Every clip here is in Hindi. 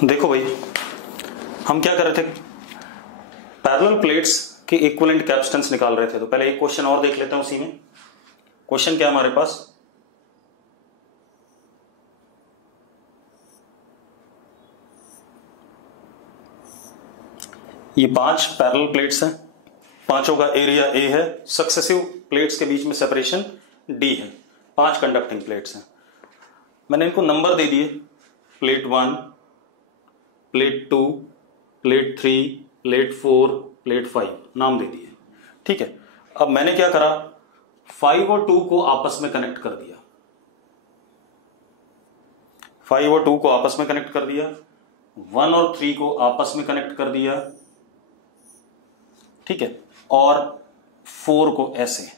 देखो भाई, हम क्या कर रहे थे, पैरेलल प्लेट्स के इक्विवेलेंट कैपेसिटेंस निकाल रहे थे। तो पहले एक क्वेश्चन और देख लेते हैं उसी में। क्वेश्चन क्या हमारे पास, ये 5 पैरेलल प्लेट्स हैं, पांचों का एरिया ए है, सक्सेसिव प्लेट्स के बीच में सेपरेशन डी है, 5 कंडक्टिंग प्लेट्स हैं। मैंने इनको नंबर दे दिए, plate 1, plate 2, plate 3, plate 4, plate 5 नाम दे दिए। ठीक है, अब मैंने क्या करा, 5 और 2 को आपस में कनेक्ट कर दिया, 5 और 2 को आपस में कनेक्ट कर दिया, 1 और 3 को आपस में कनेक्ट कर दिया, ठीक है, और 4 को ऐसे।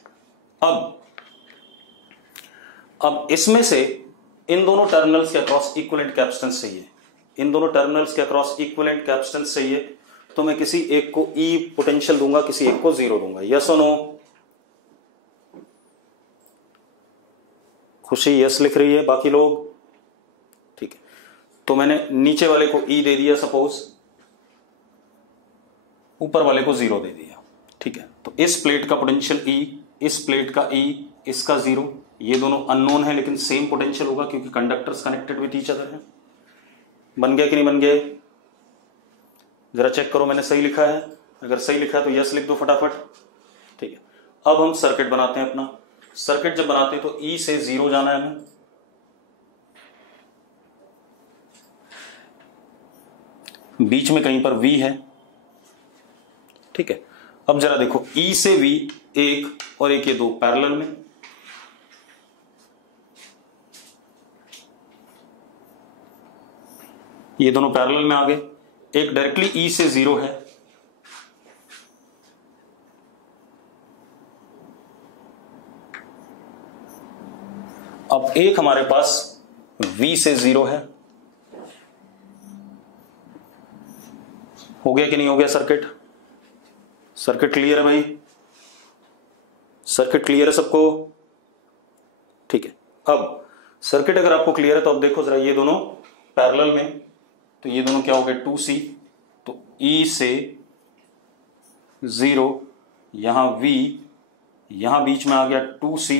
अब इसमें से इन दोनों टर्मिनल्स के अक्रॉस इक्विवेलेंट कैपेसिटेंस चाहिए, इन दोनों टर्मिनल्स के अक्रॉस इक्विवेलेंट कैपेसिटेंस चाहिए, तो मैं किसी एक को ई पोटेंशियल दूंगा, किसी एक को 0 दूंगा। यस और नो? खुशी यस लिख रही है, बाकी लोग? ठीक है, तो मैंने नीचे वाले को ई दे दिया सपोज, ऊपर वाले को 0 दे दिया। ठीक है, तो इस प्लेट का पोटेंशियल ई, इस प्लेट का ई, इसका 0, ये दोनों अननोन है लेकिन सेम पोटेंशियल होगा क्योंकि conductors connected with each other है। बन गया कि नहीं बन गया? जरा चेक करो मैंने सही लिखा है, अगर सही लिखा है तो यस लिख दो फटाफट। ठीक है, अब हम सर्किट बनाते हैं अपना। सर्किट जब बनाते हैं तो ई से 0 जाना है हमें, बीच में कहीं पर वी है। ठीक है, अब जरा देखो, ई से वी 1 और 1 ये 2 पैरेलल में, ये दोनों पैरेलल में आ गए। एक डायरेक्टली ई से 0 है, अब एक हमारे पास V से 0 है। हो गया कि नहीं हो गया सर्किट? सर्किट क्लियर है भाई? सर्किट क्लियर है सबको? ठीक है, अब सर्किट अगर आपको क्लियर है तो अब देखो जरा, ये दोनों पैरेलल में, तो ये दोनों क्या हो गए 2C, तो E से 0, यहां V, यहां बीच में आ गया 2C,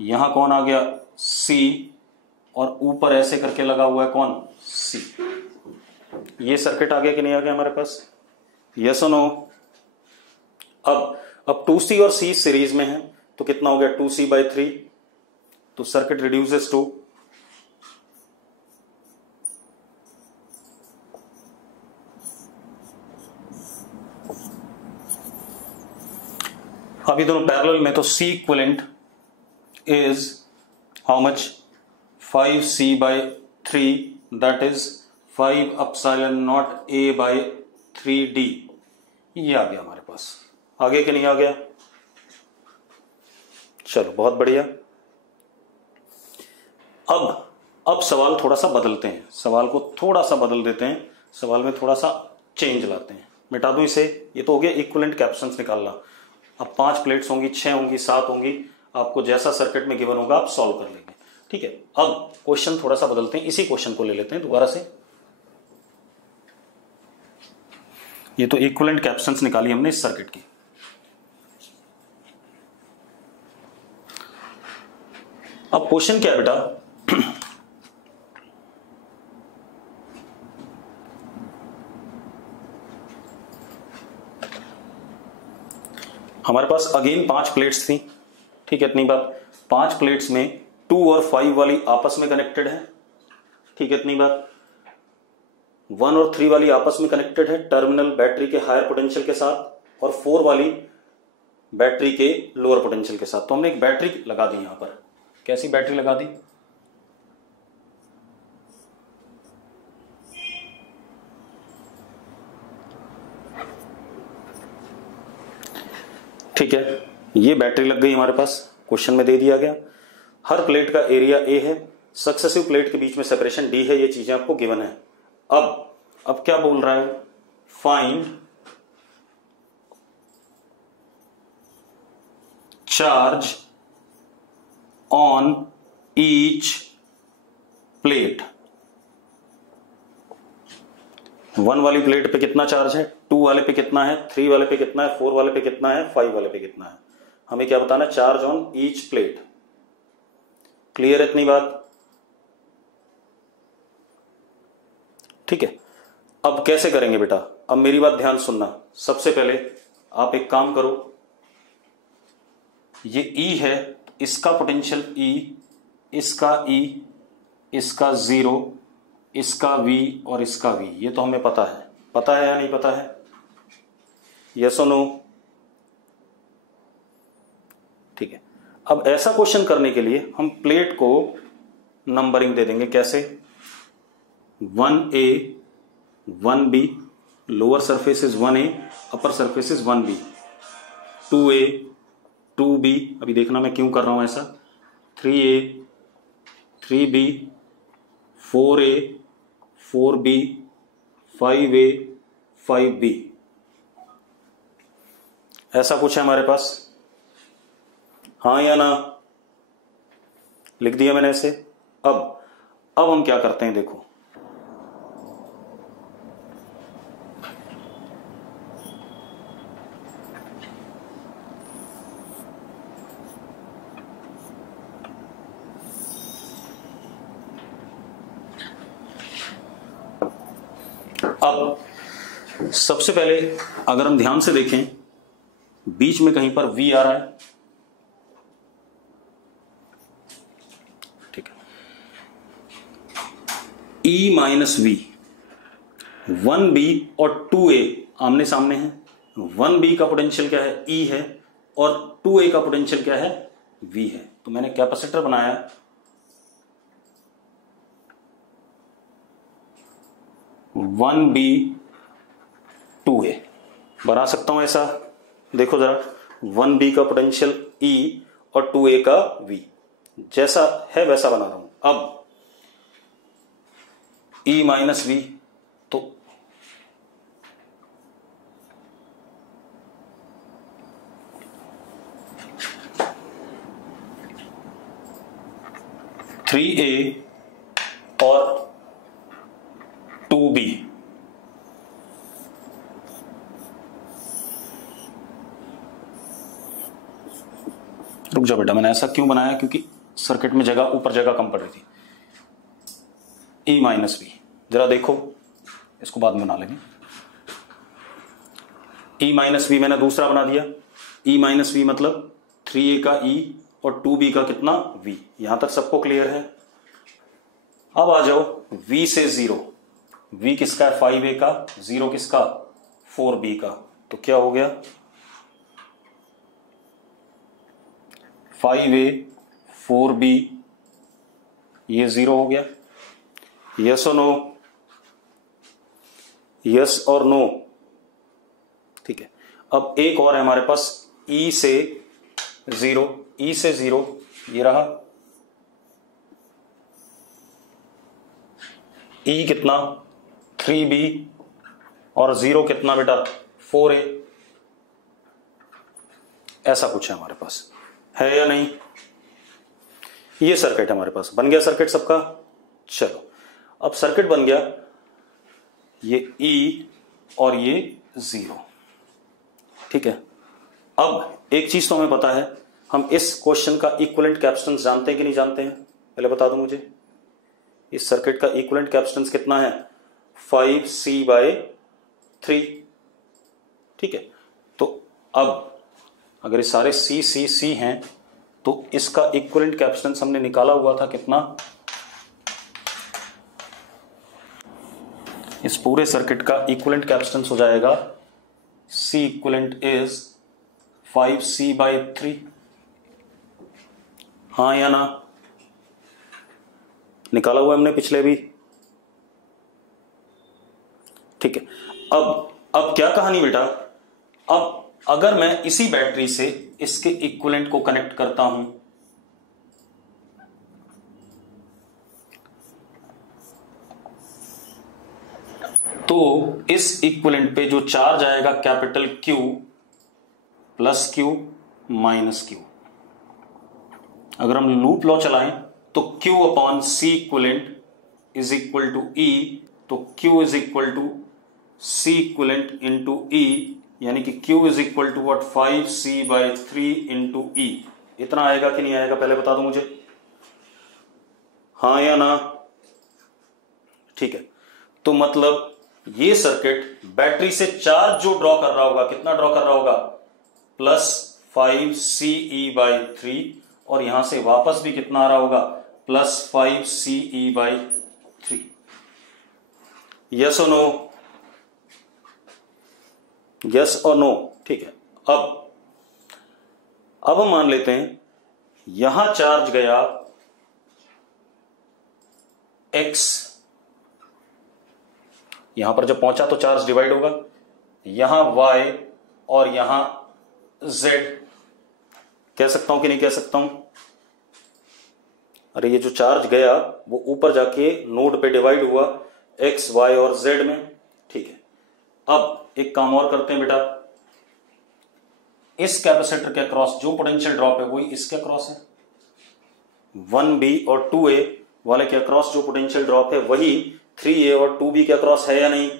यहां कौन आ गया C, और ऊपर ऐसे करके लगा हुआ है कौन? C। ये सर्किट आ गया कि नहीं आ गया हमारे पास? यस और नो? अब 2C और C सीरीज में है तो कितना हो गया 2C/3, तो सर्किट रिड्यूसेस टू अभी दोनों पैरेलल में, तो C equivalent is how much? 5C/3, that is 5ε0 A/3D। ये आ गया हमारे पास। आ गया कि नहीं आ गया? चलो बहुत बढ़िया। अब सवाल थोड़ा सा बदलते हैं, सवाल को थोड़ा सा बदल देते हैं, सवाल में थोड़ा सा चेंज लाते हैं। मिटा दूं इसे, ये तो हो गया इक्विवेलेंट कैपेसिटेंस निकालना। अब 5 प्लेट्स होंगी, 6 होंगी, 7 होंगी, आपको जैसा सर्किट में गिवन होगा आप सॉल्व कर लेंगे। ठीक है, अब क्वेश्चन थोड़ा सा बदलते हैं, इसी क्वेश्चन को ले लेते हैं दोबारा से। ये तो इक्विवेलेंट कैपेसिटेंस निकाली हमने इस सर्किट की। अब क्वेश्चन क्या है बेटा, हमारे पास अगेन 5 प्लेट्स थी। ठीक है, इतनी बात। 5 प्लेट्स में 2 और 5 वाली आपस में कनेक्टेड है। ठीक है, इतनी बात। 1 और 3 वाली आपस में कनेक्टेड है टर्मिनल बैटरी के हायर पोटेंशियल के साथ, और 4 वाली बैटरी के लोअर पोटेंशियल के साथ। तो हमने एक बैटरी लगा दी यहां पर। कैसी बैटरी लगा दी? ठीक है, ये बैटरी लग गई हमारे पास, क्वेश्चन में दे दिया गया। हर प्लेट का एरिया ए है, सक्सेसिव प्लेट के बीच में सेपरेशन डी है, ये चीजें आपको गिवन है। अब क्या बोल रहा है? Find charge on each plate. 1 वाली प्लेट पे कितना चार्ज है, 2 वाले पे कितना है, 3 वाले पे कितना है, 4 वाले पे कितना है, 5 वाले पे कितना है। हमें क्या बताना, charge on each plate. Clear है इतनी बात? ठीक है। अब कैसे करेंगे बेटा, अब मेरी बात ध्यान सुनना। सबसे पहले आप एक काम करो, ये E है, इसका पोटेंशियल E, इसका E, इसका 0, इसका V और इसका V, ये तो हमें पता है या नहीं पता है? यस और नो? ठीक है। अब ऐसा क्वेश्चन करने के लिए हम प्लेट को नंबरिंग दे देंगे। कैसे? 1A 1B, lower surface is 1A, upper surface is 1B, 2A 2B, अभी देखना मैं क्यों कर रहा हूं ऐसा, 3A 3B, 4A 4B, 5A 5B, ऐसा कुछ है हमारे पास, हाँ या ना? लिख दिया मैंने ऐसे। अब हम क्या करते हैं, देखो अब सबसे पहले अगर हम ध्यान से देखें, बीच में कहीं पर V आ रहा है, ठीक है, E माइनस V, 1B और 2A आमने सामने हैं। 1B का पोटेंशियल क्या है, E है, और 2A का पोटेंशियल क्या है, V है। तो मैंने कैपेसिटर बनाया, वन बी 2A बना सकता हूं ऐसा। देखो जरा, 1B का पोटेंशियल E और 2A का V, जैसा है वैसा बना रहा हूं। अब E माइनस V, तो थ्री ए और 2B, रुक जाओ बेटा, मैंने ऐसा क्यों बनाया, क्योंकि सर्किट में जगह, ऊपर जगह कम पड़ रही थी। E माइनस बी, जरा देखो, इसको बाद में बना लेंगे। E माइनस बी मैंने दूसरा बना दिया। E माइनस बी मतलब 3A का E और 2B का कितना, V। यहां तक सबको क्लियर है? अब आ जाओ V से 0। V किसका है, 5A का, 0 किसका, 4B का। तो क्या हो गया, 5A 4B, ये 0 हो गया। यस और नो? यस और नो? ठीक है। अब एक और है हमारे पास, E से 0, E से 0 ये रहा, E कितना, 3B, और 0 कितना बेटा, 4A। ऐसा कुछ है हमारे पास, है या नहीं? ये सर्किट है हमारे पास। बन गया सर्किट सबका? चलो, अब सर्किट बन गया, ये E और ये 0, ठीक है। अब एक चीज तो हमें पता है, हम इस क्वेश्चन का इक्विवेलेंट कैपेसिटेंस जानते हैं कि नहीं जानते हैं? पहले बता दो मुझे, इस सर्किट का इक्विवेलेंट कैपेसिटेंस कितना है, 5C/3, ठीक है। तो अब अगर ये सारे C हैं, तो इसका इक्विवेलेंट कैपेसिटेंस हमने निकाला हुआ था कितना, इस पूरे सर्किट का इक्विवेलेंट कैपेसिटेंस हो जाएगा C इक्विवेलेंट इज 5C/3, हाँ या ना? निकाला हुआ हमने पिछले भी, ठीक है। अब क्या कहानी बेटा, अब अगर मैं इसी बैटरी से इसके इक्विवेलेंट को कनेक्ट करता हूं, तो इस इक्विवेलेंट पे जो चार्ज आएगा, capital Q plus Q minus Q। अगर हम लूप लॉ चलाएं तो Q upon C equivalent is equal to E, तो Q is equal to C equivalent into E, यानी कि Q is equal to what 5C/3 into E। इतना आएगा कि नहीं आएगा पहले बता दो मुझे, हाँ या ना। ठीक है, तो मतलब ये सर्किट बैटरी से चार्ज जो ड्रॉ कर रहा होगा, कितना ड्रॉ कर रहा होगा, +5CE/3, और यहां से वापस भी कितना आ रहा होगा, +5CE/3। यस और नो, यस और नो। ठीक है, अब हम मान लेते हैं यहां चार्ज गया X, यहां पर जब पहुंचा तो चार्ज डिवाइड होगा, यहां Y और यहां Z। कह सकता हूं कि नहीं कह सकता हूं? अरे ये जो चार्ज गया वो ऊपर जाके नोड पे डिवाइड हुआ X, Y और Z में। ठीक है, अब एक काम और करते हैं बेटा, इस कैपेसिटर के अक्रॉस जो पोटेंशियल ड्रॉप है वही इसके अक्रॉस है। 1B और 2A वाले के अक्रॉस जो पोटेंशियल ड्रॉप है वही 3A और 2B के अक्रॉस है या नहीं?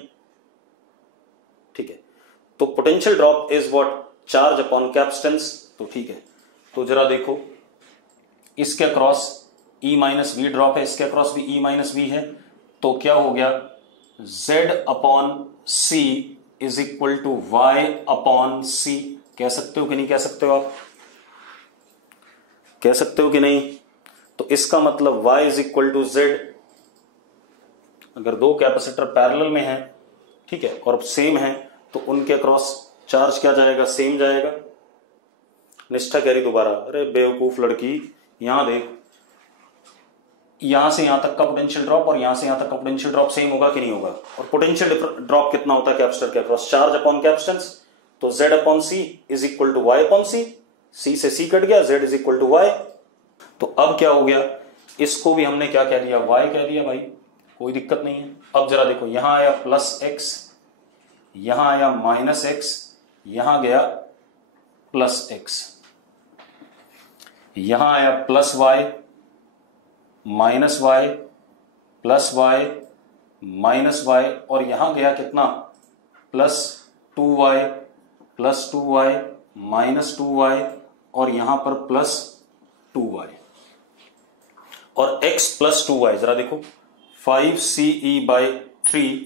ठीक है, तो potential drop is what, charge upon capacitance. तो ठीक है, तो जरा देखो, इसके अक्रॉस E-V ड्रॉप है, इसके अक्रॉस भी E-V है, तो क्या हो गया, Z/C is equal to Y/C। कह सकते हो कि नहीं कह सकते हो? आप कह सकते हो कि नहीं? तो इसका मतलब Y is equal to Z। अगर दो कैपेसिटर पैरेलल में है, ठीक है, और सेम है, तो उनके अक्रॉस चार्ज क्या जाएगा, सेम जाएगा। निष्ठा कह रही दोबारा, अरे बेवकूफ लड़की, यहां देख, यहां से यहां तक का पोटेंशियल ड्रॉप और यहां से यहां तक का पोटेंशियल ड्रॉप सेम होगा कि नहीं होगा? और पोटेंशियल ड्रॉप कितना होता है कैपेसिटर के अक्रॉस, चार्ज अपॉन कैपेसिटेंस। तो Z/C is equal to Y/C, C से C कट गया, Z is equal to Y। तो अब क्या हो गया, इसको भी हमने क्या कह दिया, Y कह दिया भाई, कोई दिक्कत नहीं है। अब जरा देखो, यहां आया +X, यहां आया -X, यहां गया +X, यहां आया +Y, -Y, +Y, -Y, और यहां गया कितना, +2Y, +2Y, -2Y, और यहां पर +2Y, और X +2Y। जरा देखो, 5CE/3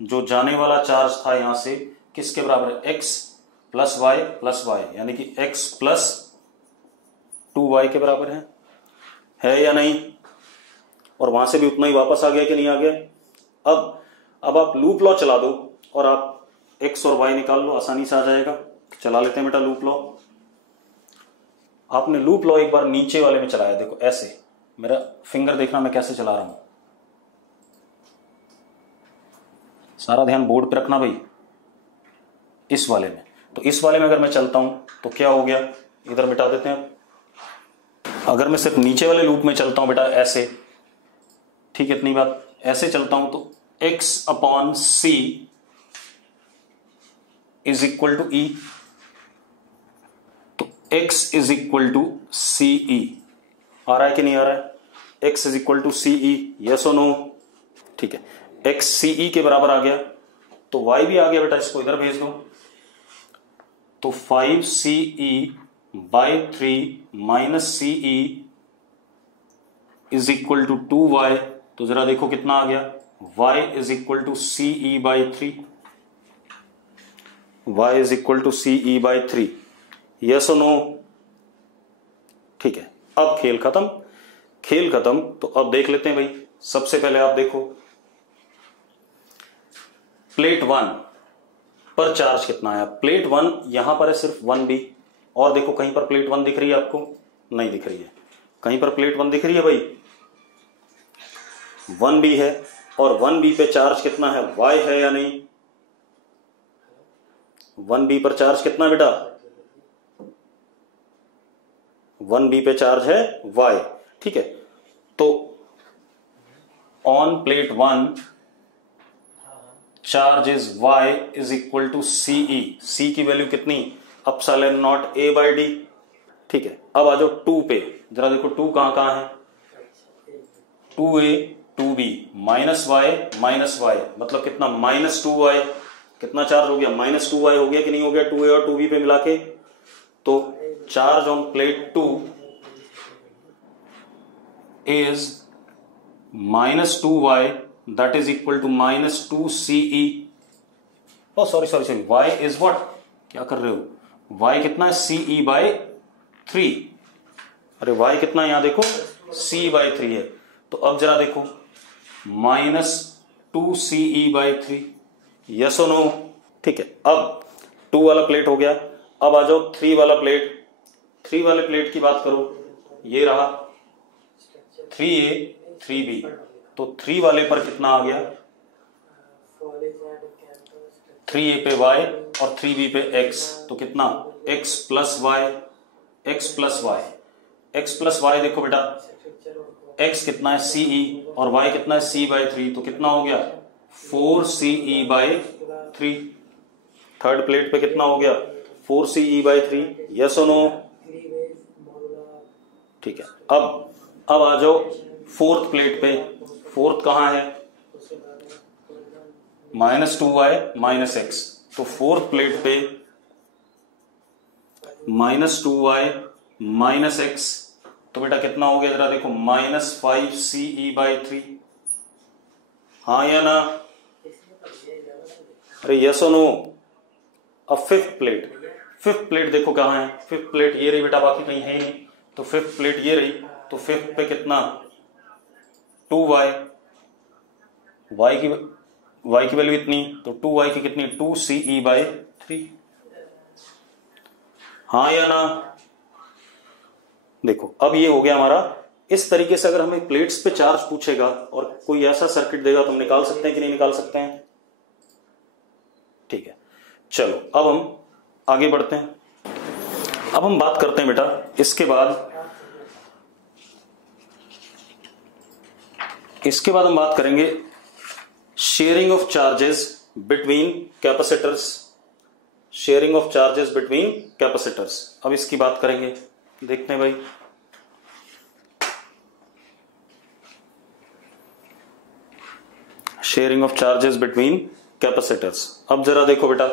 जो जाने वाला चार्ज था यहां से किसके बराबर है, X +Y, यानी कि X +2Y के बराबर है या नहीं? और वहां से भी उतना ही वापस आ गया कि नहीं आ गया? अब आप लूप लॉ चला दो और आप X और Y निकाल लो, आसानी से आ जाएगा। चला लेते हैं बेटा लूप लॉ। आपने लूप लॉ एक बार नीचे वाले में चलाया, देखो ऐसे, मेरा फिंगर देखना मैं कैसे चला रहा हूं, सारा ध्यान बोर्ड पे रखना भाई। इस वाले में, तो इस वाले में अगर मैं चलता हूं तो क्या हो गया, इधर मिटा देते हैं। अगर मैं सिर्फ नीचे वाले लूप में चलता हूं बेटा ऐसे, ठीक है, इतनी बात, ऐसे चलता हूं तो X/C is equal to E, तो X is equal to CE। आ रहा है कि नहीं आ रहा है? X is equal to CE, yes और नो? ठीक है, X CE के बराबर आ गया, तो Y भी आ गया बेटा, इसको इधर भेज दो। तो 5CE/3 CE is equal to 2Y। तो जरा देखो कितना आ गया, Y is equal to CE/3, Y is equal to CE/3, yes और नो? ठीक है, अब खेल खत्म। तो अब देख लेते हैं भाई, सबसे पहले आप देखो प्लेट 1 पर चार्ज कितना आया। प्लेट 1 यहां पर है सिर्फ 1B, और देखो कहीं पर प्लेट 1 दिख रही है आपको? नहीं दिख रही है। कहीं पर प्लेट 1 दिख रही है भाई? 1B है, और 1B पे चार्ज कितना है, Y है या नहीं? 1B पर चार्ज कितना है बेटा? 1B पे चार्ज है Y, ठीक है। तो on plate 1 charge is Y is equal to CE। C की वैल्यू कितनी, ε0 A/D, ठीक है। अब आ जाओ 2 पे, जरा देखो 2 कहां है, 2A 2b माइनस वाई मतलब कितना -2y, कितना चार्ज हो गया -2y हो गया कि नहीं हो गया 2a और 2b पे मिला के। तो charge on plate 2 is -2y that is equal to -2ce। Oh sorry y is what, क्या कर रहे हो, y कितना है ce/3। अरे y कितना है यहां देखो c/3 है। तो अब जरा देखो -2ce/3, यस और नो। ठीक है, अब 2 वाला प्लेट हो गया। अब आ जाओ 3 वाला प्लेट। 3 वाले प्लेट की बात करो, ये रहा 3a 3b। तो 3 वाले पर कितना आ गया 3a पे y और 3b पे x, तो कितना x प्लस y देखो बेटा, x कितना है ce और y कितना है c/3, तो कितना हो गया 4ce/3। थर्ड प्लेट पे कितना हो गया 4ce/3, यस और नो। ठीक है, अब आ जाओ फोर्थ प्लेट पे। फोर्थ कहां है -2y -x। तो फोर्थ प्लेट पे -2y -x, तो बेटा कितना हो गया जरा देखो -5ce/3, हाँ या ना, अरे यस और नो। अब फिफ्थ प्लेट देखो कहां है, फिफ्थ प्लेट ये रही बेटा, बाकी कहीं है नहीं। तो फिफ्थ प्लेट ये रही, तो फिफ्थ पे कितना 2y, y की वैल्यू इतनी, तो 2y की कितनी 2ce/3, हाँ या ना। देखो अब ये हो गया हमारा। इस तरीके से अगर हमें प्लेट्स पे चार्ज पूछेगा और कोई ऐसा सर्किट देगा तो हम निकाल सकते हैं कि नहीं निकाल सकते हैं। ठीक है, चलो अब हम आगे बढ़ते हैं। अब हम बात करते हैं बेटा इसके बाद हम बात करेंगे sharing of charges between capacitors. अब इसकी बात करेंगे, देखते हैं भाई। Sharing of charges between capacitors. अब जरा देखो बेटा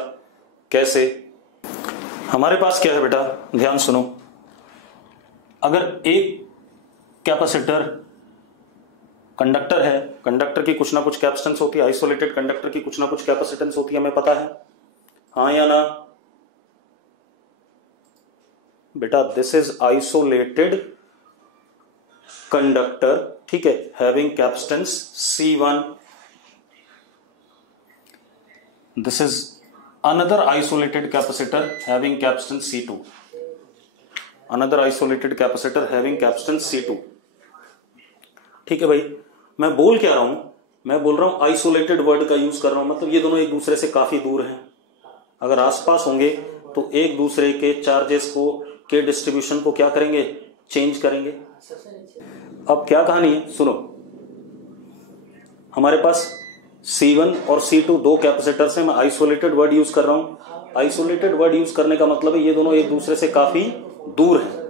कैसे। हमारे पास क्या है बेटा, ध्यान सुनो। अगर एक कैपेसिटर कंडक्टर है, कंडक्टर की कुछ ना कुछ कैपेसिटेंस होती है, आइसोलेटेड कंडक्टर की कुछ ना कुछ कैपेसिटेंस होती है, हमें पता है, हाँ या ना बेटा। दिस इज आइसोलेटेड कंडक्टर, ठीक है, having capacitance C1। This is another isolated capacitor having capacitance C2। Another isolated capacitor having capacitance C2। ठीक है भाई, मैं बोल क्या रहा हूं, मैं बोल रहा हूं आइसोलेटेड वर्ड का यूज कर रहा हूं, मतलब ये दोनों एक दूसरे से काफी दूर हैं। अगर आसपास होंगे तो एक दूसरे के चार्जेस के डिस्ट्रीब्यूशन को क्या करेंगे, चेंज करेंगे। अब क्या कहानी है सुनो। हमारे पास C1 और C2 दो कैपेसिटर्स हैं। मैं आइसोलेटेड वर्ड यूज कर रहा हूं। आइसोलेटेड वर्ड यूज करने का मतलब है ये दोनों एक दूसरे से काफी दूर हैं,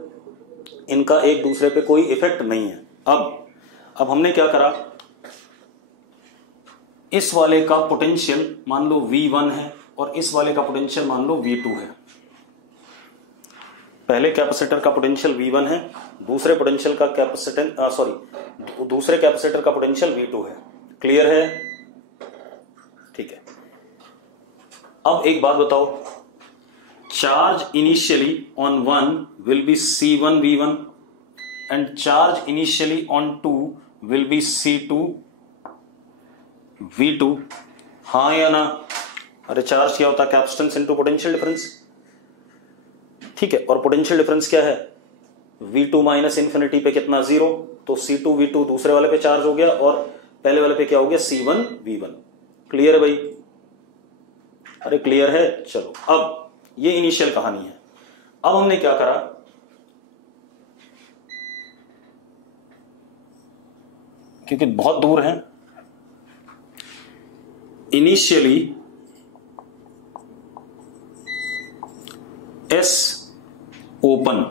इनका एक दूसरे पे कोई इफेक्ट नहीं है। अब हमने क्या करा, इस वाले का पोटेंशियल मान लो V1 है और इस वाले का पोटेंशियल मान लो V2 है। पहले कैपेसिटर का पोटेंशियल V1 है, दूसरे कैपेसिटर का पोटेंशियल V2 है। क्लियर है? ठीक है। अब एक बात बताओ, charge initially on 1 will be C1 V1 and charge initially on 2 will be C2 V2, हाँ या ना। अरे चार्ज क्या होता है, कैपेसिटेंस इनटू पोटेंशियल डिफरेंस, ठीक है। और पोटेंशियल डिफरेंस क्या है, V2 माइनस इंफिनिटी पे कितना 0, तो C2 V2 दूसरे वाले पे चार्ज हो गया और पहले वाले पे क्या हो गया C1 V1। क्लियर है भाई? अरे क्लियर है। चलो अब ये इनिशियल कहानी है। अब हमने क्या करा, क्योंकि बहुत दूर है, इनिशियली S ओपन,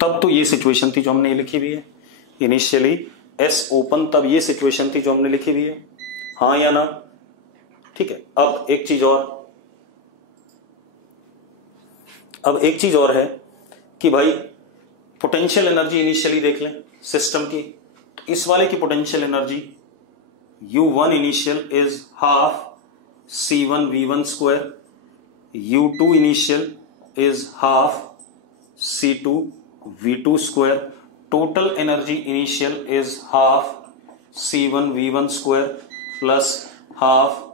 तब तो ये सिचुएशन थी जो हमने लिखी हुई है। इनिशियली एस ओपन, तब ये सिचुएशन थी जो हमने लिखी हुई है, हाँ या ना। ठीक है, अब एक चीज और है कि भाई पोटेंशियल एनर्जी इनिशियली देख लें सिस्टम की। इस वाले की potential energy U1 initial is half C1 V1 square, U2 initial is half C2 V2 square, total energy initial is half C1 V1 square plus half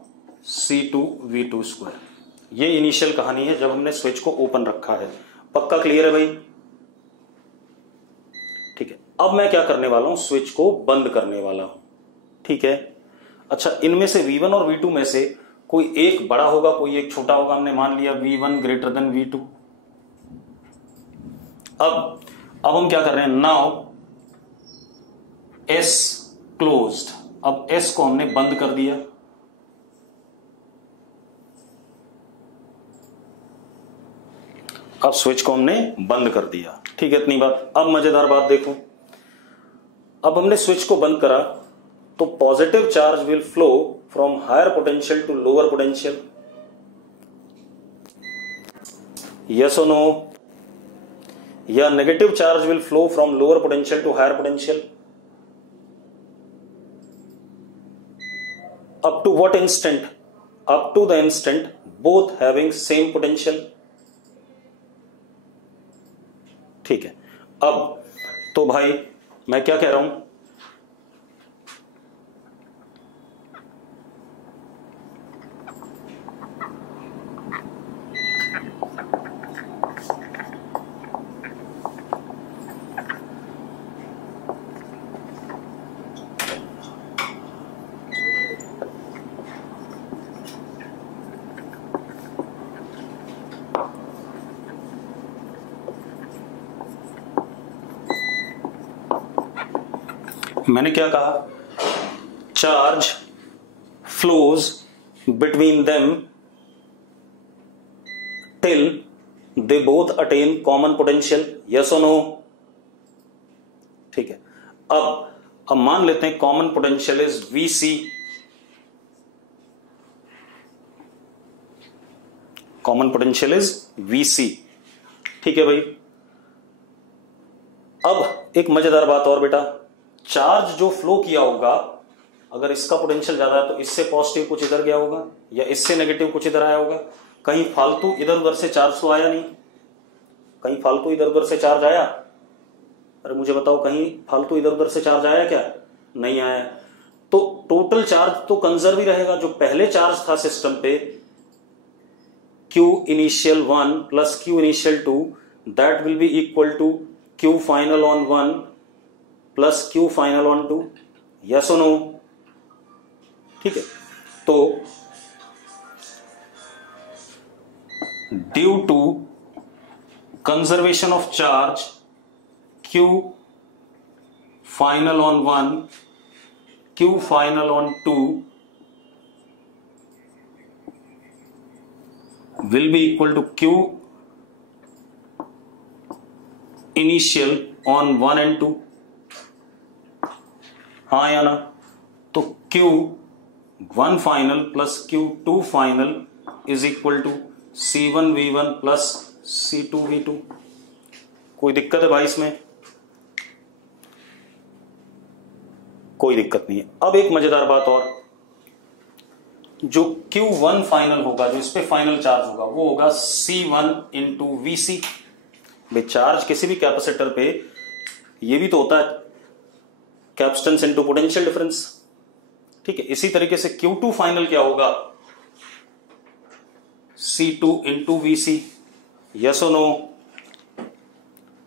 C2 V2 square. ये इनिशियल कहानी है जब हमने स्विच को ओपन रखा है। पक्का क्लियर है भाई? ठीक है, अब मैं क्या करने वाला हूं, स्विच को बंद करने वाला हूं। ठीक है, अच्छा, इनमें से V1 और V2 में से कोई एक बड़ा होगा, कोई एक छोटा होगा। हमने मान लिया V1 ग्रेटर देन V2। अब हम क्या कर रहे हैं, नाउ S क्लोज्ड। अब S को हमने बंद कर दिया। अब स्विच को हमने बंद कर दिया। ठीक है, इतनी बात। अब मजेदार बात देखो, अब हमने स्विच को बंद करा तो positive charge will flow from higher potential to lower potential, yes और नो? या negative charge will flow from lower potential to higher potential? Up to what instant? Up to the instant both having same potential. ठीक है, अब तो भाई मैं क्या कह रहा हूं, मैंने क्या कहा, charge flows between them till they both attain common potential, yes और नो? ठीक है, अब मान लेते हैं common potential is VC। Common potential is VC। ठीक है भाई, अब एक मजेदार बात और बेटा, चार्ज जो फ्लो किया होगा, अगर इसका पोटेंशियल ज्यादा है तो इससे पॉजिटिव कुछ इधर गया होगा या इससे नेगेटिव कुछ इधर आया होगा। कहीं फालतू इधर उधर से चार्ज तो आया नहीं? कहीं फालतू इधर उधर से चार्ज आया? अरे मुझे बताओ, कहीं फालतू इधर उधर से चार्ज आया क्या? नहीं आया। तो टोटल चार्ज तो कंजर्व ही रहेगा। जो पहले चार्ज था सिस्टम पे Q initial 1 plus Q initial 2, that will be equal to Q final on 1 plus Q final on 2, yes और नो? ठीक है, तो due to conservation of charge Q final on 1, Q final on 2 will be equal to Q initial on 1 and 2, हाँ या ना? तो Q1 final plus Q2 final is equal to C1 V1 plus C2 V2। कोई दिक्कत है भाई इसमें? कोई दिक्कत नहीं है। अब एक मजेदार बात और, जो Q1 फाइनल होगा, जो इस पे फाइनल चार्ज होगा, वो होगा C1 इंटू VC। भाई चार्ज किसी भी कैपेसिटर पे ये भी तो होता है कैपेसिटेंस इंटू पोटेंशियल डिफरेंस। ठीक है, इसी तरीके से Q2 फाइनल क्या होगा, C2 इंटू VC, यस और नो?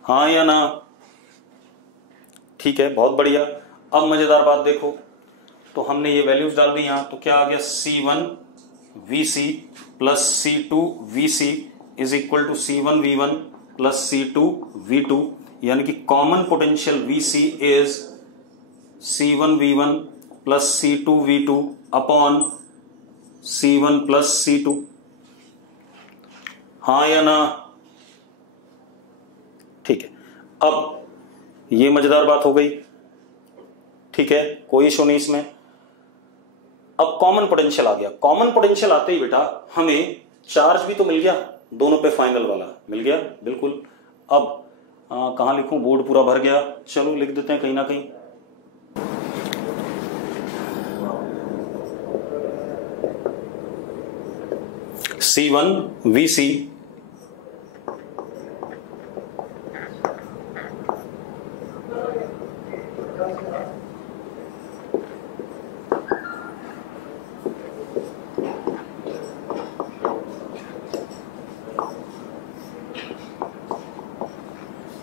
हाँ या ना? ठीक है, बहुत बढ़िया। अब मजेदार बात देखो, तो हमने ये वैल्यूज डाल दी यहां, तो क्या आ गया, C1 VC plus C2 VC is equal to C1 V1 plus C2 V2, यानी कि common potential VC is C1 V1 plus C2 V2 upon C1 plus C2, हाँ या ना? ठीक है, अब ये मजेदार बात हो गई। ठीक है, कोई इशू नहीं इसमें। अब कॉमन पोटेंशियल आ गया। कॉमन पोटेंशियल आते ही बेटा हमें चार्ज भी तो मिल गया, दोनों पे फाइनल वाला मिल गया, बिल्कुल। अब कहां लिखूं, बोर्ड पूरा भर गया, चलो लिख देते हैं कहीं ना कहीं। C1 VC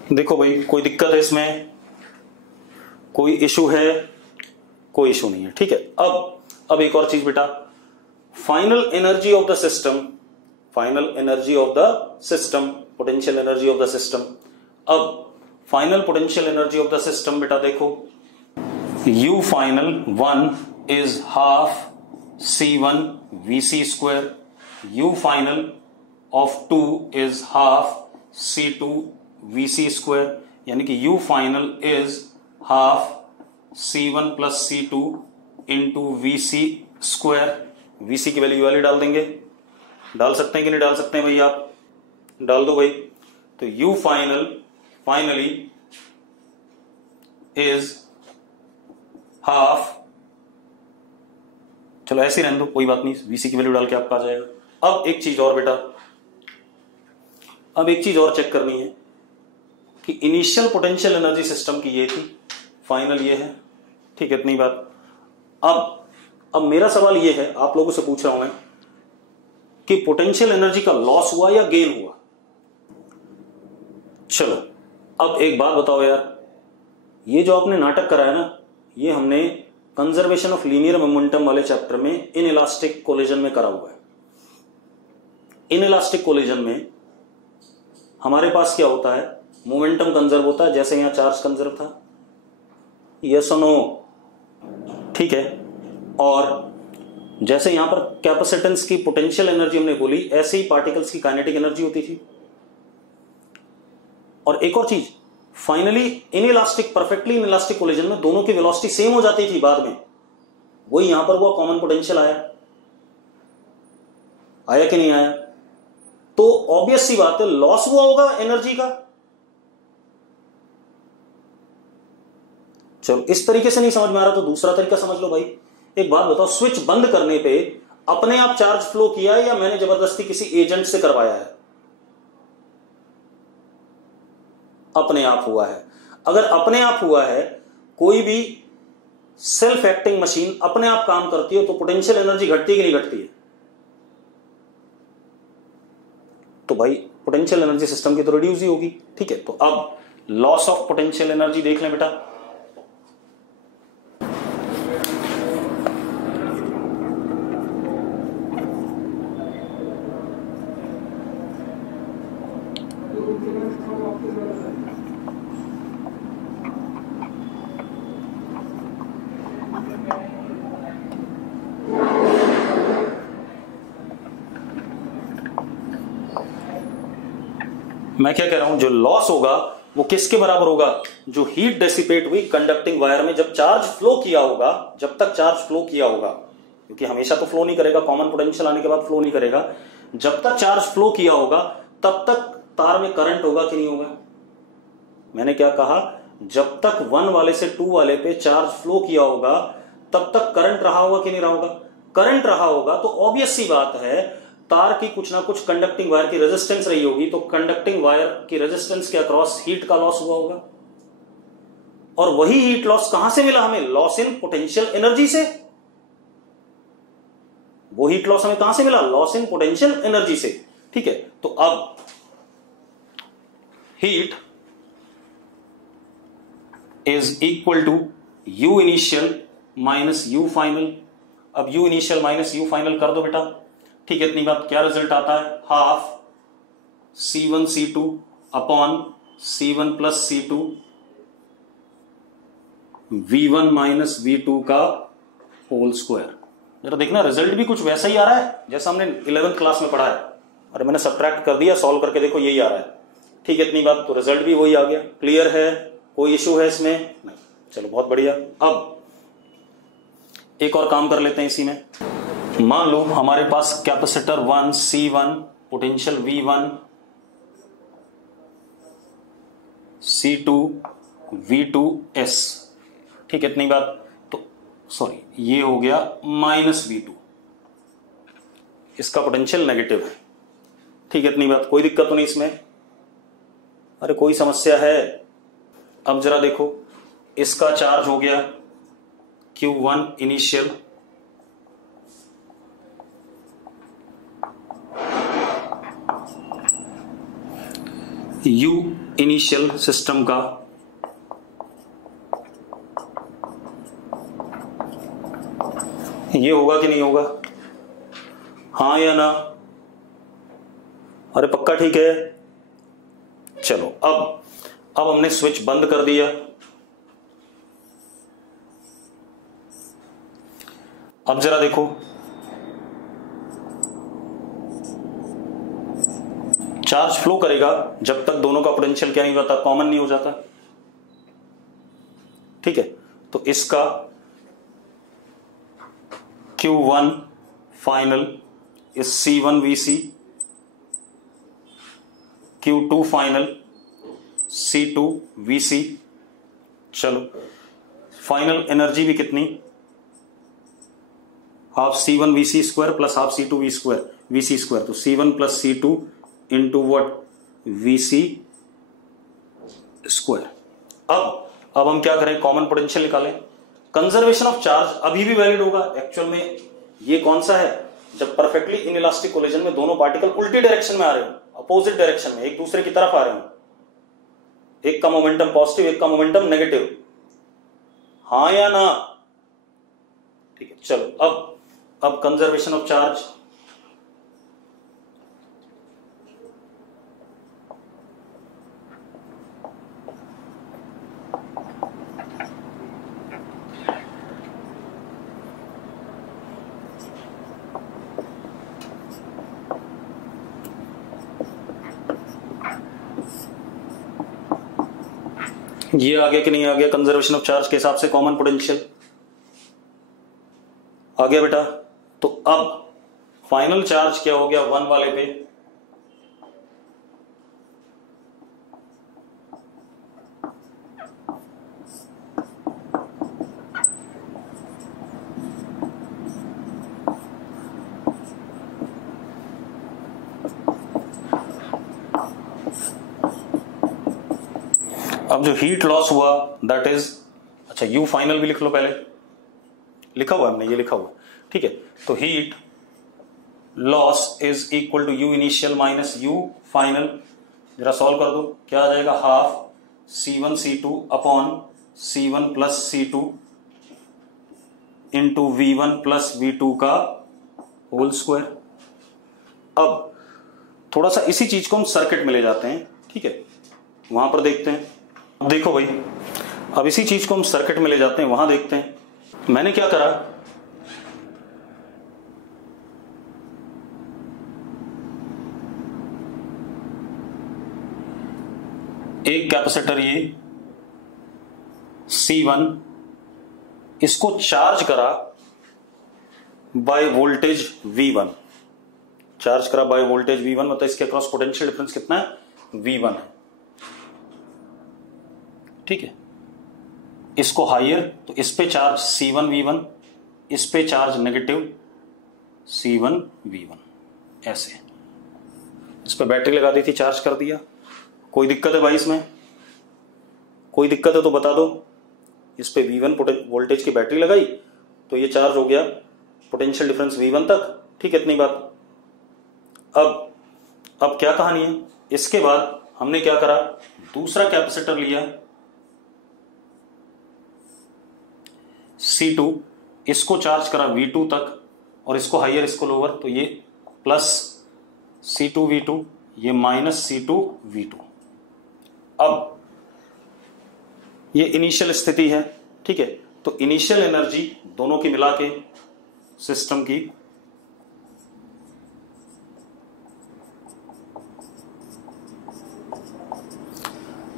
देखो भाई, कोई दिक्कत है इसमें, कोई इशू है? कोई इशू नहीं है, ठीक है। अब एक और चीज बेटा, final energy of the system, final energy of the system, potential energy of the system. अब final potential energy of the system बेटा देखो, U final 1 is half C1 VC square, U final of 2 is half C2 VC square, यानी कि U final is half C1 plus C2 into VC square. VC की वैल्यू वाली डाल देंगे, डाल सकते हैं कि नहीं डाल सकते हैं भाई, आप डाल दो भाई। तो U फाइनली इज हाफ, चलो ऐसे ही रहने दो, कोई बात नहीं, VC की वैल्यू डाल के आपका आ जाएगा। अब एक चीज और बेटा, अब एक चीज और चेक करनी है कि इनिशियल पोटेंशियल एनर्जी सिस्टम की ये थी, फाइनल ये है, ठीक है, इतनी बात। अब मेरा सवाल ये है, आप लोगों से पूछ रहा हूं मैं कि पोटेंशियल एनर्जी का लॉस हुआ या गेन हुआ? चलो अब एक बात बताओ यार, ये जो आपने नाटक कराया ना, ये हमने कंजर्वेशन ऑफ लीनियर मोमेंटम वाले चैप्टर में इन इलास्टिक कोलिजन में करा हुआ है। इन इलास्टिक कोलिजन में हमारे पास क्या होता है, मोमेंटम कंजर्व होता है, जैसे यहां चार्ज कंजर्व था, यस और नो, ठीक है। और जैसे यहां पर कैपेसिटेंस की पोटेंशियल एनर्जी हमने बोली, ऐसे ही पार्टिकल्स की काइनेटिक एनर्जी होती थी। और एक और चीज, finally inelastic, perfectly inelastic collision में दोनों की वेलोसिटी सेम हो जाती थी बाद में, वही यहां पर वो कॉमन पोटेंशियल आया कि नहीं आया? तो ऑब्वियस सी बात है, लॉस हुआ होगा एनर्जी का। चलो इस तरीके से नहीं समझ में आ रहा तो दूसरा तरीका समझ लो भाई। एक बात बताओ, स्विच बंद करने पे अपने आप चार्ज फ्लो किया है या मैंने जबरदस्ती किसी एजेंट से करवाया है? अपने आप हुआ है। अगर अपने आप हुआ है, कोई भी सेल्फ एक्टिंग मशीन अपने आप काम करती है, तो पोटेंशियल एनर्जी घटती है कि नहीं घटती है? तो भाई पोटेंशियल एनर्जी सिस्टम की तो रिड्यूस ही होगी, ठीक है। तो अब लॉस ऑफ पोटेंशियल एनर्जी देख लें बेटा। मैं क्या कह रहा हूं, जो लॉस होगा वो किसके बराबर होगा? जो हीट डेसिपेट हुई कंडक्टिंग वायर में जब चार्ज फ्लो किया होगा, जब तक चार्ज फ्लो किया होगा, क्योंकि हमेशा तो फ्लो नहीं करेगा, कॉमन पोटेंशियल आने के बाद फ्लो नहीं करेगा, जब तक चार्ज फ्लो किया होगा तब तक तार में करंट होगा कि नहीं होगा? मैंने क्या कहा, जब तक 1 वाले से 2 वाले पे चार्ज फ्लो किया होगा तब तक करंट रहा होगा कि नहीं रहा होगा? करंट रहा होगा तो ऑब्वियस सी बात है, तार की कुछ ना कुछ कंडक्टिंग वायर की रेजिस्टेंस रही होगी, तो कंडक्टिंग वायर की रेजिस्टेंस के अक्रॉस हीट का लॉस हुआ होगा। और वही हीट लॉस कहां से मिला हमें? लॉस इन पोटेंशियल एनर्जी से। वो हीट लॉस हमें कहां से मिला? लॉस इन पोटेंशियल एनर्जी से, ठीक है। तो अब heat is equal to U initial minus U final. अब U initial minus U final कर दो बेटा, ठीक है। इतनी बात, क्या रिजल्ट आता है? Half C1 C2 upon C1 plus C2 V1 minus V2 का होल स्क्वायर। जरा देखना, रिजल्ट भी कुछ वैसा ही आ रहा है जैसा हमने 11th क्लास में पढ़ा है। अरे मैंने सब्ट्रैक्ट कर दिया, सॉल्व करके देखो यही आ रहा है, ठीक है। इतनी बात, तो रिजल्ट भी वही आ गया। क्लियर है? कोई इशू है इसमें? नहीं। चलो बहुत बढ़िया। अब एक और काम कर लेते हैं इसी में। मान लो हमारे पास capacitor 1 C1 potential V1 C2 V2S, ठीक है इतनी बात। तो सॉरी ये हो गया -V2, इसका पोटेंशियल नेगेटिव है, ठीक है इतनी बात। कोई दिक्कत तो नहीं इसमें, अरे कोई समस्या है? अब जरा देखो, इसका चार्ज हो गया Q1 initial, U initial system का, ये होगा कि नहीं होगा, हाँ या ना? अरे पक्का ठीक है। चलो अब हमने स्विच बंद कर दिया। अब जरा देखो, चार्ज फ्लो करेगा जब तक दोनों का पोटेंशियल क्या नहीं होता, कॉमन नहीं हो जाता, ठीक है। तो इसका Q1 final is C1 VC, Q2 final C2 VC। चलो फाइनल एनर्जी भी कितनी, half C1 VC square plus half C2 VC square, तो C1 plus C2 into what VC square. अब हम क्या करें, कॉमन पोटेंशियल निकालें। कंजर्वेशन ऑफ चार्ज अभी भी वैलिड होगा। एक्चुअल में ये कौन सा है, जब परफेक्टली इनइलास्टिक कोलिजन में दोनों पार्टिकल उल्टी डायरेक्शन में आ रहे हो, अपोजिट डायरेक्शन में एक दूसरे की तरफ आ रहे हो, एक का मोमेंटम पॉजिटिव एक का मोमेंटम नेगेटिव, हाँ या ना? ठीक है चलो, अब कंजर्वेशन ऑफ चार्ज, ये आगे कि नहीं आ गया? कंजर्वेशन ऑफ चार्ज के हिसाब से कॉमन पोटेंशियल आ गया बेटा। तो अब फाइनल चार्ज क्या हो गया 1 वाले पे, अब जो हीट लॉस हुआ दैट इज, अच्छा U फाइनल भी लिख लो, पहले लिखा हुआ हमने, ये लिखा हुआ, ठीक है। तो heat loss is equal to U initial minus U final. जरा सॉल्व कर दो, क्या आ जाएगा, half C1 C2 upon C1 plus C2 into V1 plus V2 का होल स्क्वायर। अब थोड़ा सा इसी चीज को हम सर्किट में ले जाते हैं, ठीक है, वहां पर देखते हैं। अब देखो भाई, अब इसी चीज को हम सर्किट में ले जाते हैं, वहां देखते हैं। मैंने क्या करा, एक कैपेसिटर ये C1, इसको चार्ज करा बाय वोल्टेज V1, चार्ज करा बाय वोल्टेज V1, मतलब इसके अक्रॉस पोटेंशियल डिफरेंस कितना है, V1 है, ठीक है। इसको हायर, तो इस पे चार्ज C1 V1, इस पे चार्ज नेगेटिव C1 V1, ऐसे इस पे बैटरी लगा दी थी, चार्ज कर दिया। कोई दिक्कत है भाई इसमें? कोई दिक्कत है तो बता दो। इस पे V1 वोल्टेज की बैटरी लगाई तो ये चार्ज हो गया पोटेंशियल डिफरेंस V1 तक, ठीक है इतनी बात। अब क्या कहानी है, इसके बाद हमने क्या करा, दूसरा कैपेसिटर लिया C2, इसको चार्ज करा V2 तक, और इसको हाइयर इसको लोअर, तो ये प्लस C2 V2, ये माइनस C2 V2। अब ये इनिशियल स्थिति है, ठीक है। तो इनिशियल एनर्जी दोनों की मिला के सिस्टम की,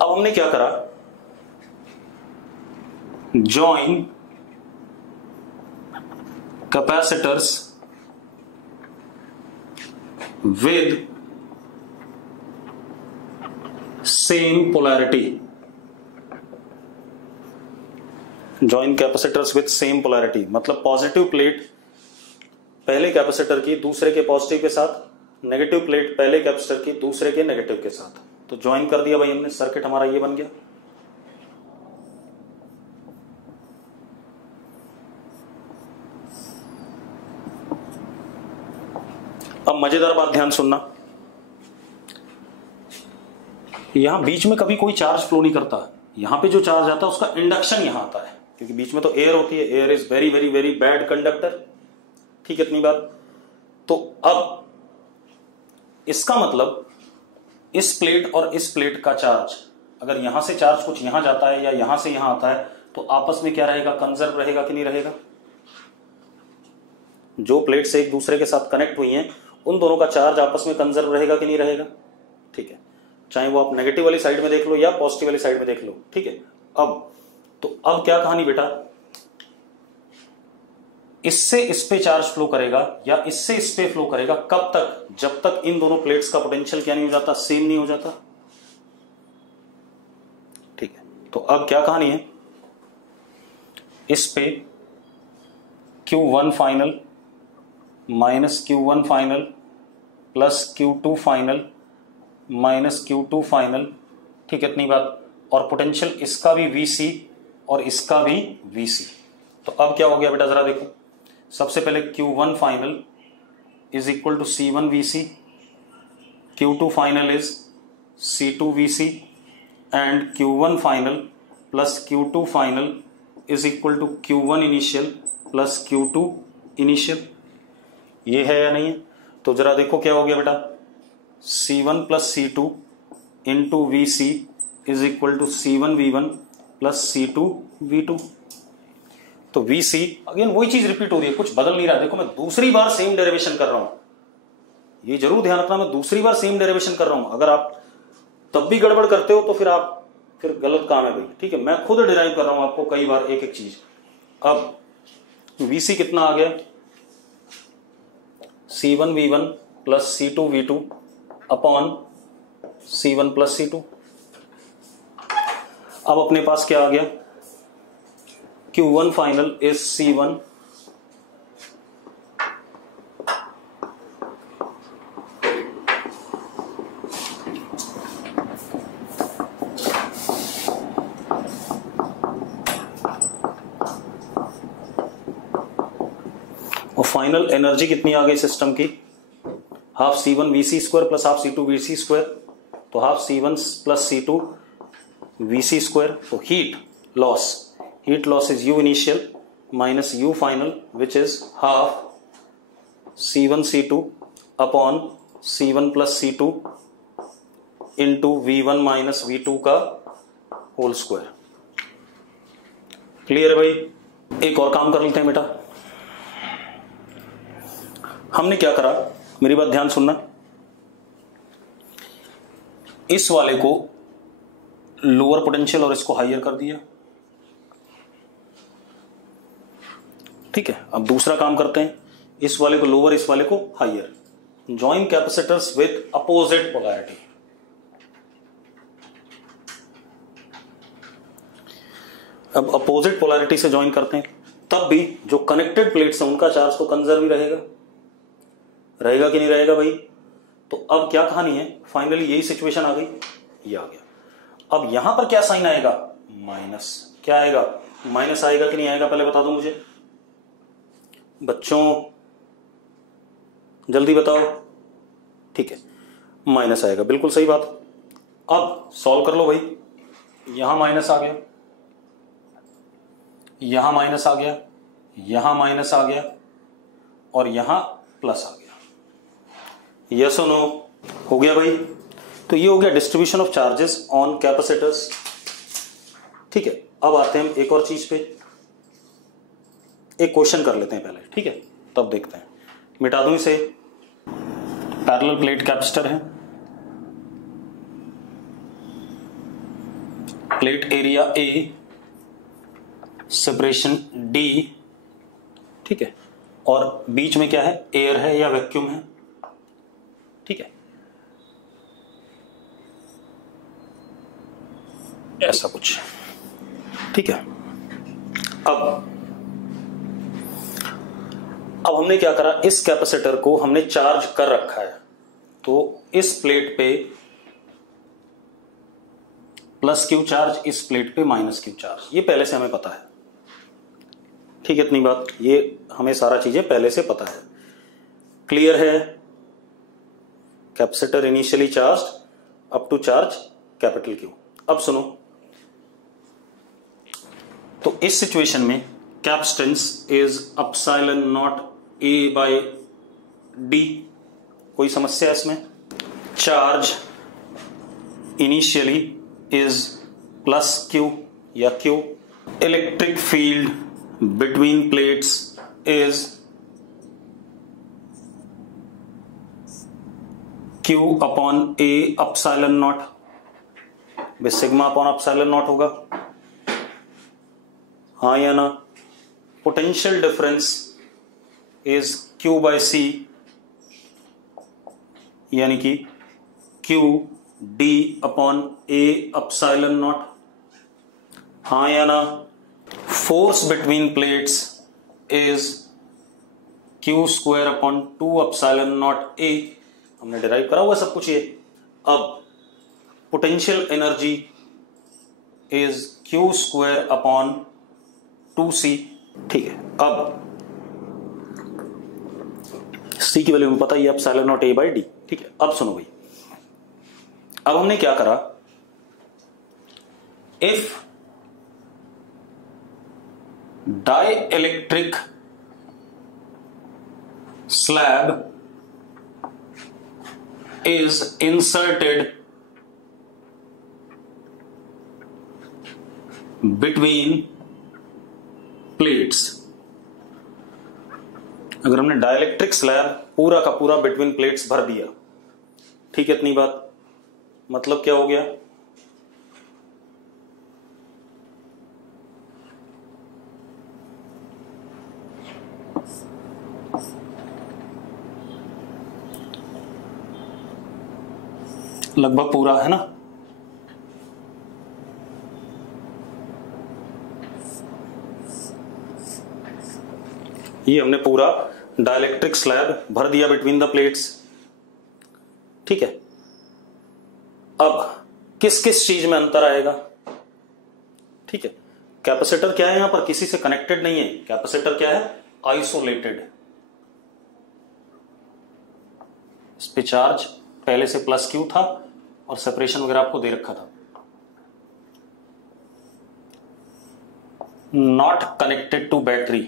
अब हमने क्या करा, join capacitors with same polarity, join capacitors with same polarity मतलब पॉजिटिव प्लेट पहले कैपेसिटर की दूसरे के पॉजिटिव के साथ, नेगेटिव प्लेट पहले कैपेसिटर की दूसरे के नेगेटिव के साथ। तो ज्वाइन कर दिया भाई हमने, सर्किट हमारा ये बन गया। अब मजेदार बात ध्यान सुनना, यहां बीच में कभी कोई चार्ज फ्लो नहीं करता। यहां पे जो चार्ज आता है उसका इंडक्शन यहां आता है, क्योंकि बीच में तो एयर होती है। Air is very very very bad conductor. ठीक है, इतनी बात। तो अब इसका मतलब इस प्लेट और इस प्लेट का चार्ज, अगर यहां से चार्ज कुछ यहां जाता है या यहां से यहां आता है, तो आपस में क्या रहेगा, कंजर्व रहेगा कि नहीं रहेगा। जो प्लेट से एक दूसरे के साथ कनेक्ट हुई हैं उन दोनों का चार्ज आपस में कंजर्व रहेगा कि नहीं रहेगा। ठीक है, चाहे वो आप नेगेटिव वाली साइड में देख लो या पॉजिटिव वाली साइड में देख लो। ठीक है, अब क्या कहानी बेटा, इससे इस पे चार्ज फ्लो करेगा या इससे इस पे फ्लो करेगा। कब तक, जब तक इन दोनों प्लेट्स का पोटेंशियल क्या नहीं हो जाता, सेम नहीं हो जाता। ठीक है, तो अब क्या कहानी है, इस पे Q1 final minus Q1 final plus Q2 final minus Q2 final. ठीक है, इतनी बात। और पोटेंशियल इसका भी VC और इसका भी VC। तो अब क्या हो गया बेटा, जरा देखो। सबसे पहले Q1 final is equal to C1 VC, Q2 final is C2 VC and Q1 final plus Q2 final is equal to Q1 initial plus Q2 initial. ये है या नहीं है। तो जरा देखो क्या हो गया बेटा, C1 plus C2 into VC is equal to C1 V1 plus C2 V2। तो VC अगेन वही चीज रिपीट हो रही है, कुछ बदल नहीं रहा। देखो मैं दूसरी बार सेम डेरिवेशन कर रहा हूं, ये जरूर ध्यान रखना, मैं दूसरी बार सेम डेरिवेशन कर रहा हूं। अगर आप तब भी गड़बड़ करते हो तो फिर गलत काम है भाई। ठीक है, मैं खुद डिराइव कर रहा हूं आपको कई बार एक एक चीज। अब VC कितना आ गया, C1 V1 plus C2 V2 upon C1 plus C2। अब अपने पास क्या आ गया, Q1 फाइनल इज C1 और फाइनल एनर्जी कितनी आ गई सिस्टम की, half C1 VC square plus half C2 VC square. तो half C1 plus C2 VC square. तो heat loss is U initial minus U final, which is half C1 C2 upon C1 plus C2 into V1 minus V2 का होल स्क्वायर। क्लियर है भाई। एक और काम कर लेते हैं बेटा। हमने क्या करा, मेरी बात ध्यान सुनना। इस वाले को लोअर पोटेंशियल और इसको हायर कर दिया। ठीक है, अब दूसरा काम करते हैं, इस वाले को लोअर इस वाले को higher. Join capacitors with opposite polarity. अब अपोजिट पोलैरिटी से ज्वाइन करते हैं, तब भी जो कनेक्टेड प्लेट्स हैं उनका चार्ज तो कंजर्व ही रहेगा कि नहीं रहेगा भाई। तो अब क्या कहानी है, फाइनली यही सिचुएशन आ गई, ये आ गया। अब यहां पर क्या साइन आएगा, माइनस। क्या आएगा, माइनस आएगा कि नहीं आएगा, पहले बता दो मुझे बच्चों, जल्दी बताओ। ठीक है, माइनस आएगा, बिल्कुल सही बात। अब सॉल्व कर लो भाई। यहां माइनस आ गया, यहां माइनस आ गया, यहां माइनस आ गया और यहां प्लस आ गया। यस और नो, हो गया भाई। तो ये हो गया distribution of charges on capacitors. ठीक है, अब आते हैं हम एक और चीज पे, एक क्वेश्चन कर लेते हैं पहले। ठीक है, तब देखते हैं। मिटा दूं इसे। पैरेलल प्लेट कैपेसिटर है, plate area A, separation D। ठीक है, और बीच में क्या है, एयर है या वैक्यूम है, ठीक है, ऐसा कुछ, ठीक है। अब हमने क्या करा, इस कैपेसिटर को हमने चार्ज कर रखा है, तो इस प्लेट पे प्लस क्यू चार्ज, इस प्लेट पे माइनस क्यू चार्ज, ये पहले से हमें पता है, ठीक है, इतनी बात, ये हमें सारा चीजें पहले से पता है, क्लियर है। Capacitor initially charged up to charge capital Q. अब सुनो, तो इस सिचुएशन में capacitance is epsilon naught A by D, कोई समस्या है इसमें? Charge initially is plus Q या Q, electric field between plates is Q upon A epsilon naught, sigma upon epsilon naught होगा, हाँ या ना? Potential difference is Q by C, यानी कि Q D upon A epsilon naught, हाँ या ना? Force between plates is Q square upon 2 epsilon naught ए, हमने डिराइव करा हुआ सब कुछ ये। अब potential energy is Q square upon 2c, ठीक है। अब c की वैल्यू में पता ही है, epsilon naught A by D, ठीक है। अब सुनो भाई, अब हमने क्या करा, if dielectric slab is inserted between plates, अगर हमने डाइइलेक्ट्रिक स्लैब पूरा का पूरा बिटवीन प्लेट्स भर दिया, ठीक है, इतनी बात, मतलब क्या हो गया, लगभग पूरा है ना, ये हमने पूरा डाइइलेक्ट्रिक स्लैब भर दिया बिटवीन द प्लेट्स, ठीक है। अब किस किस चीज में अंतर आएगा, ठीक है। कैपेसिटर क्या है, यहां पर किसी से कनेक्टेड नहीं है, कैपेसिटर क्या है, आइसोलेटेड, इस पे चार्ज पहले से प्लस क्यू था और सेपरेशन वगैरह आपको दे रखा था, नॉट कनेक्टेड टू बैटरी,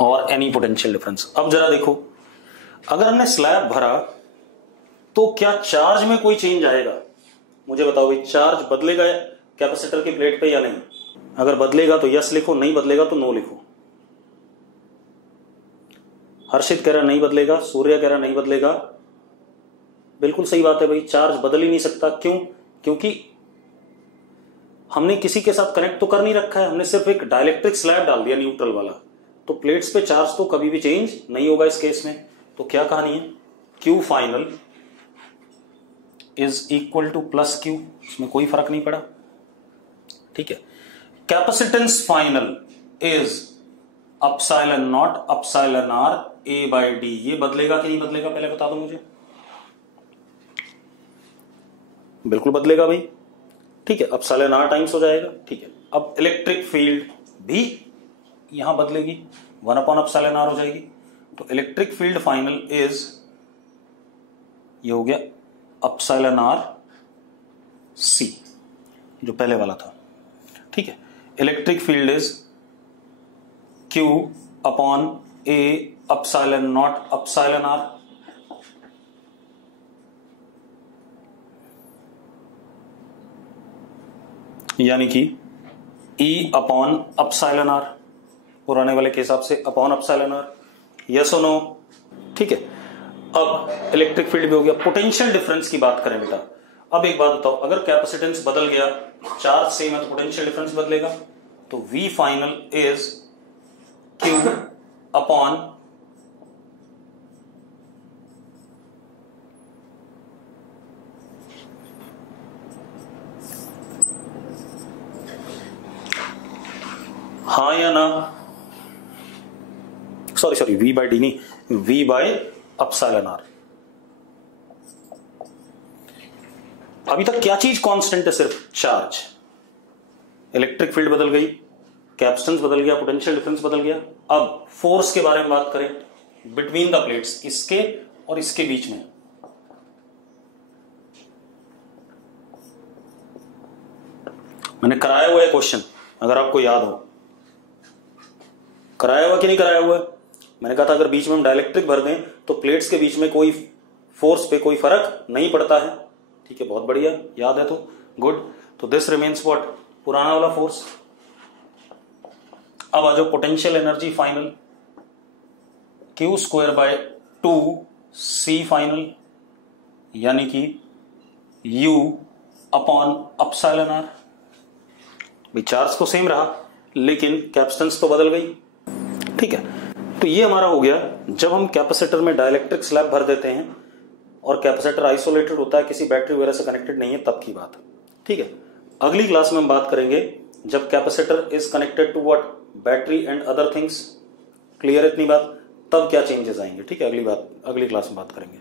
और एनी पोटेंशियल डिफरेंस। अब जरा देखो, अगर हमने स्लैब भरा तो क्या चार्ज में कोई चेंज आएगा, मुझे बताओ भाई, चार्ज बदलेगा कैपेसिटर की प्लेट पे या नहीं? अगर बदलेगा तो यस लिखो, नहीं बदलेगा तो नो लिखो। हर्षित कह रहा नहीं बदलेगा, सूर्य कह रहा नहीं बदलेगा, बिल्कुल सही बात है भाई, चार्ज बदल ही नहीं सकता। क्यों? क्योंकि हमने किसी के साथ कनेक्ट तो कर नहीं रखा है, हमने सिर्फ एक डाइइलेक्ट्रिक स्लैब डाल दिया न्यूट्रल वाला, तो प्लेट्स पे चार्ज तो कभी भी चेंज नहीं होगा इस केस में। तो क्या कहानी है, Q final is equal to plus Q, इसमें कोई फर्क नहीं पड़ा, ठीक है। Capacitance final is epsilon naught epsilon R A by D, ये बदलेगा कि नहीं बदलेगा पहले बता दो मुझे। बिल्कुल बदलेगा भाई, ठीक है, एप्सिलॉन आर टाइम्स हो जाएगा, ठीक है। अब इलेक्ट्रिक फील्ड भी यहां बदलेगी, 1 अपॉन एप्सिलॉन आर हो जाएगी, तो इलेक्ट्रिक फील्ड फाइनल इज, ये हो गया एप्सिलॉन आर सी, जो पहले वाला था, ठीक है। Electric field is Q upon A epsilon naught epsilon R, यानी कि ई अपॉन एप्सिलॉन आर, पुराने वाले के हिसाब से अपॉन एप्सिलॉन आर, यस और नो, ठीक है। अब इलेक्ट्रिक फील्ड भी हो गया। पोटेंशियल डिफरेंस की बात करें बेटा, अब एक बात बताओ, अगर कैपेसिटेंस बदल गया, चार्ज सेम है तो पोटेंशियल डिफरेंस बदलेगा, तो V final is Q upon हाँ या ना, सॉरी V बाई डी नहीं, V बाई एप्सिलॉन आर। अभी तक क्या चीज कांस्टेंट है? सिर्फ चार्ज। इलेक्ट्रिक फील्ड बदल गई, कैपेसिटेंस बदल गया, पोटेंशियल डिफरेंस बदल गया। अब फोर्स के बारे में बात करें, बिटवीन द प्लेट्स, इसके और इसके बीच में, मैंने कराया हुआ है क्वेश्चन, अगर आपको याद हो, कराया हुआ कि नहीं कराया हुआ है? मैंने कहा था अगर बीच में हम डाइलेक्ट्रिक भर दें तो प्लेट्स के बीच में कोई फोर्स पे कोई फर्क नहीं पड़ता है। ठीक है, बहुत बढ़िया, याद है तो गुड। तो दिस रिमेन्स व्हाट, पुराना वाला फोर्स। अब आ जाओ potential energy final, Q square by 2C final, यानी कि U अपॉन एप्सिलॉन आर। भाई चार्ज तो सेम रहा लेकिन कैपेसिटेंस तो बदल गई। ठीक है, तो ये हमारा हो गया जब हम कैपेसिटर में डाइलेक्ट्रिक स्लैब भर देते हैं और कैपेसिटर आइसोलेटेड होता है, किसी बैटरी वगैरह से कनेक्टेड नहीं है, तब की बात है। ठीक है, अगली क्लास में हम बात करेंगे जब capacitor is connected to what, battery and other things. Clear इतनी बात? तब क्या चेंजेस आएंगे? ठीक है, अगली क्लास में बात करेंगे।